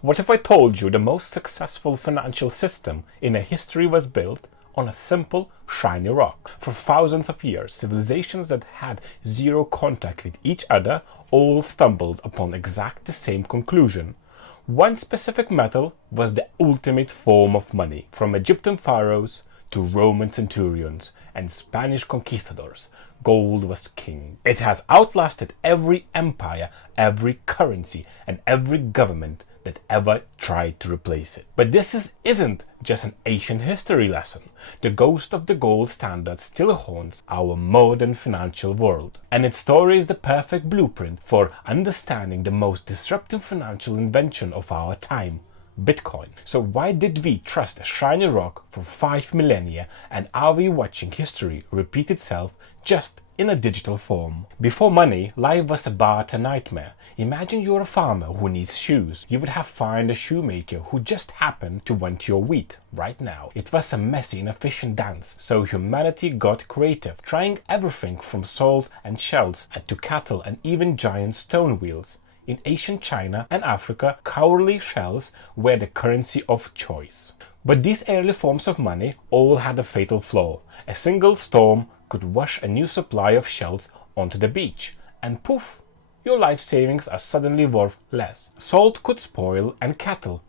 What if I told you the most successful financial system in history was built on a simple, shiny rock? For thousands of years, civilizations that had zero contact with each other all stumbled upon exact the same conclusion. One specific metal was the ultimate form of money. From Egyptian pharaohs to Roman centurions and Spanish conquistadors, gold was king. It has outlasted every empire, every currency, and every government that ever tried to replace it. But this isn't just an ancient history lesson. The ghost of the gold standard still haunts our modern financial world. And its story is the perfect blueprint for understanding the most disruptive financial invention of our time, Bitcoin. So why did we trust a shiny rock for 5 millennia, and are we watching history repeat itself just in a digital form? Before money, life was about a nightmare. Imagine you're a farmer who needs shoes. You would have found a shoemaker who just happened to want your wheat right now. It was a messy, inefficient dance, so humanity got creative, trying everything from salt and shells to cattle and even giant stone wheels. In ancient China and Africa, cowrie shells were the currency of choice. But these early forms of money all had a fatal flaw. A single storm could wash a new supply of shells onto the beach, and poof, your life savings are suddenly worth less. Salt could spoil, and cattle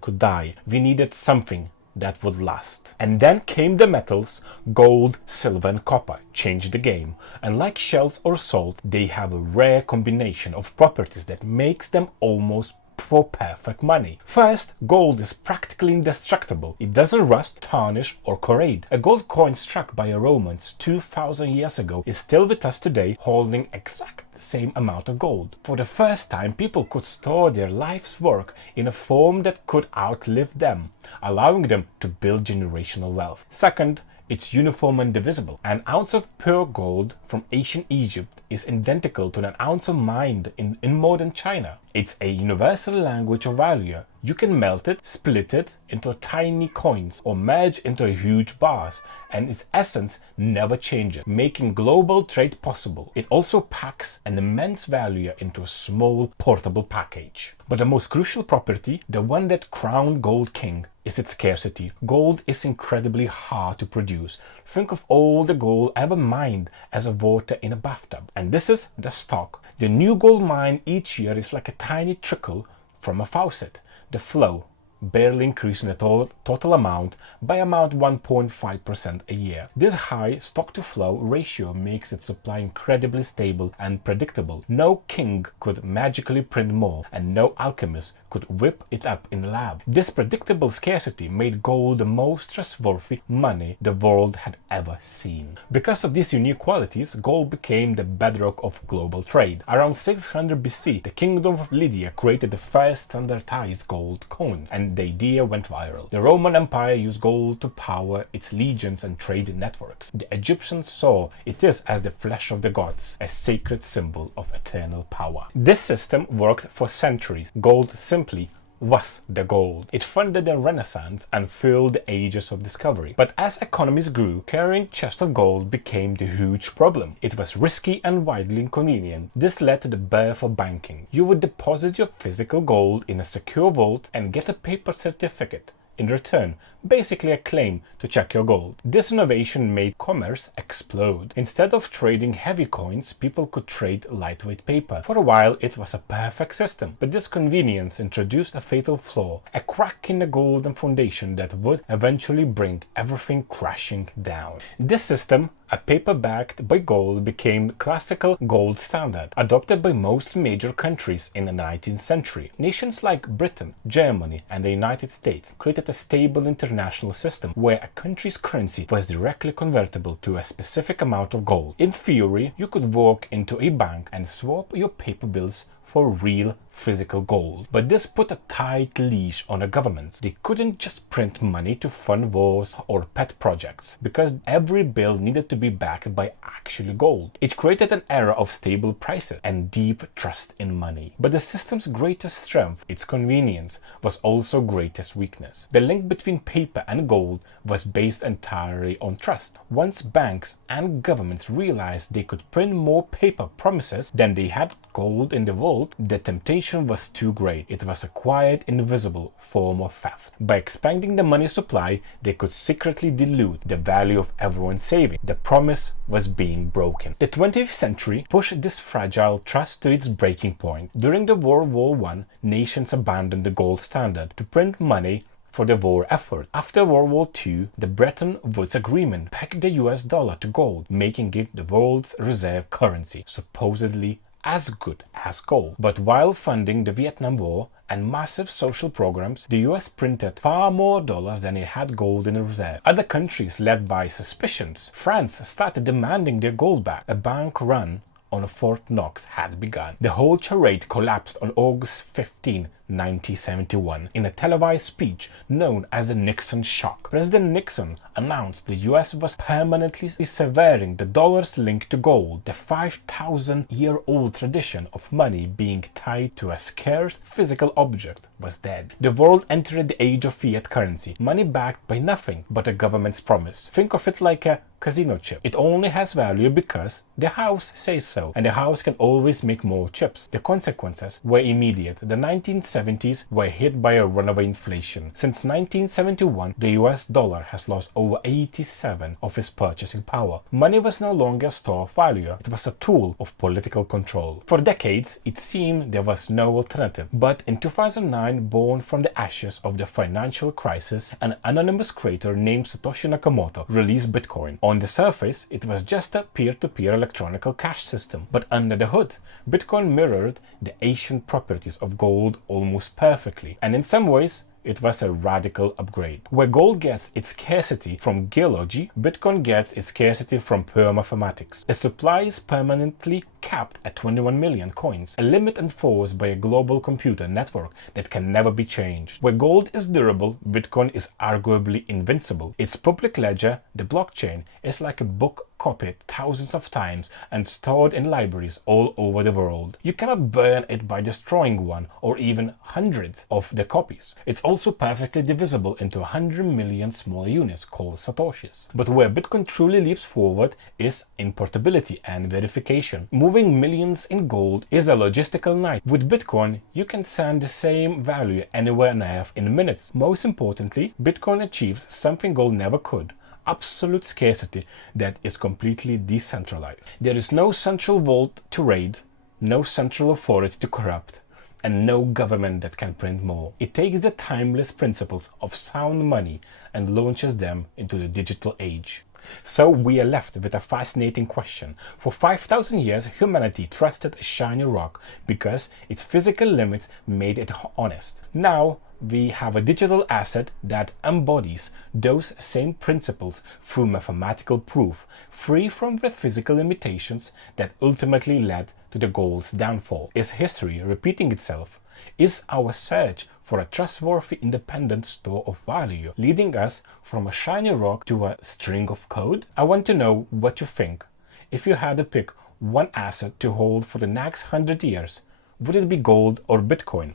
could die. We needed something that would last. And then came the metals. Gold, silver, and copper changed the game. And like shells or salt, they have a rare combination of properties that makes them almost for perfect money. First, gold is practically indestructible. It doesn't rust, tarnish, or corrode. A gold coin struck by a Romans 2,000 years ago is still with us today, holding exact the same amount of gold. For the first time, people could store their life's work in a form that could outlive them, allowing them to build generational wealth. Second, it's uniform and divisible. An ounce of pure gold from ancient Egypt is identical to an ounce of mined in modern China. It's a universal language of value. You can melt it, split it into tiny coins, or merge into huge bars, and its essence never changes, making global trade possible. It also packs an immense value into a small, portable package. But the most crucial property, the one that crowned Gold King, is its scarcity. Gold is incredibly hard to produce. Think of all the gold ever mined as a water in a bathtub. And this is the stock. The new gold mine each year is like a tiny trickle from a faucet. The flow barely increasing the total amount by about 1.5% a year. This high stock-to-flow ratio makes its supply incredibly stable and predictable. No king could magically print more, and no alchemist could whip it up in the lab. This predictable scarcity made gold the most trustworthy money the world had ever seen. Because of these unique qualities, gold became the bedrock of global trade. Around 600 BC, the Kingdom of Lydia created the first standardized gold coins, and the idea went viral. The Roman Empire used gold to power its legions and trade networks. The Egyptians saw it as the flesh of the gods, a sacred symbol of eternal power. This system worked for centuries. Gold simply was the gold. It funded the Renaissance and fueled the ages of discovery. But as economies grew, carrying chests of gold became the huge problem. It was risky and widely inconvenient. This led to the birth of banking. You would deposit your physical gold in a secure vault and get a paper certificate in return, basically a claim to check your gold. This innovation made commerce explode. Instead of trading heavy coins, people could trade lightweight paper. For a while, it was a perfect system, but this convenience introduced a fatal flaw, a crack in the golden foundation that would eventually bring everything crashing down. This system, a paper backed by gold, became the classical gold standard, adopted by most major countries in the 19th century. Nations like Britain, Germany, and the United States created a stable international system where a country's currency was directly convertible to a specific amount of gold. In theory, you could walk into a bank and swap your paper bills for real physical gold. But this put a tight leash on the governments. They couldn't just print money to fund wars or pet projects, because every bill needed to be backed by actual gold. It created an era of stable prices and deep trust in money. But the system's greatest strength, its convenience, was also greatest weakness. The link between paper and gold was based entirely on trust. Once banks and governments realized they could print more paper promises than they had gold in the vault, the temptation temptation was too great. It was a quiet, invisible form of theft. By expanding the money supply, they could secretly dilute the value of everyone's saving. The promise was being broken. The 20th century pushed this fragile trust to its breaking point. During the World War I, nations abandoned the gold standard to print money for the war effort. After World War II, the Bretton Woods Agreement pegged the US dollar to gold, making it the world's reserve currency, supposedly as good as gold. But while funding the Vietnam War and massive social programs, the US printed far more dollars than it had gold in reserve. Other countries, led by suspicions, France started demanding their gold back. A bank run on Fort Knox had begun. The whole charade collapsed on August 15, 1971, in a televised speech known as the Nixon Shock. President Nixon announced the US was permanently severing the dollar's link to gold. The 5,000-year-old tradition of money being tied to a scarce physical object was dead. The world entered the age of fiat currency, money backed by nothing but a government's promise. Think of it like a casino chip. It only has value because the house says so, and the house can always make more chips. The consequences were immediate. The 1970s were hit by a runaway inflation. Since 1971, the US dollar has lost over 87% of its purchasing power. Money was no longer a store of value. It was a tool of political control. For decades, it seemed there was no alternative. But in 2009, born from the ashes of the financial crisis, an anonymous creator named Satoshi Nakamoto released Bitcoin. On the surface, it was just a peer-to-peer electronic cash system. But under the hood, Bitcoin mirrored the ancient properties of gold almost perfectly. And in some ways, it was a radical upgrade. Where gold gets its scarcity from geology, Bitcoin gets its scarcity from pure mathematics. Its supply is permanently capped at 21 million coins, a limit enforced by a global computer network that can never be changed. Where gold is durable, Bitcoin is arguably invincible. Its public ledger, the blockchain, is like a book copied thousands of times and stored in libraries all over the world. You cannot burn it by destroying one or even hundreds of the copies. It's also perfectly divisible into 100 million smaller units called satoshis. But where Bitcoin truly leaps forward is in portability and verification. Moving millions in gold is a logistical nightmare. With Bitcoin, you can send the same value anywhere on Earth in minutes. Most importantly, Bitcoin achieves something gold never could: absolute scarcity that is completely decentralized. There is no central vault to raid, no central authority to corrupt, and no government that can print more. It takes the timeless principles of sound money and launches them into the digital age. So we are left with a fascinating question. For 5,000 years, humanity trusted a shiny rock because its physical limits made it honest. Now, we have a digital asset that embodies those same principles through mathematical proof, free from the physical limitations that ultimately led to the gold's downfall. Is history repeating itself? Is our search for a trustworthy independent store of value leading us from a shiny rock to a string of code? I want to know what you think. If you had to pick one asset to hold for the next 100 years, would it be gold or Bitcoin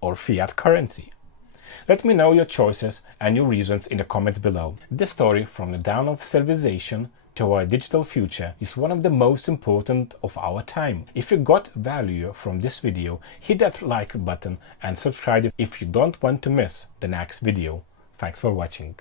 or fiat currency? Let me know your choices and your reasons in the comments below. This story, from the dawn of civilization to our digital future, is one of the most important of our time. If you got value from this video, hit that like button and subscribe if you don't want to miss the next video. Thanks for watching.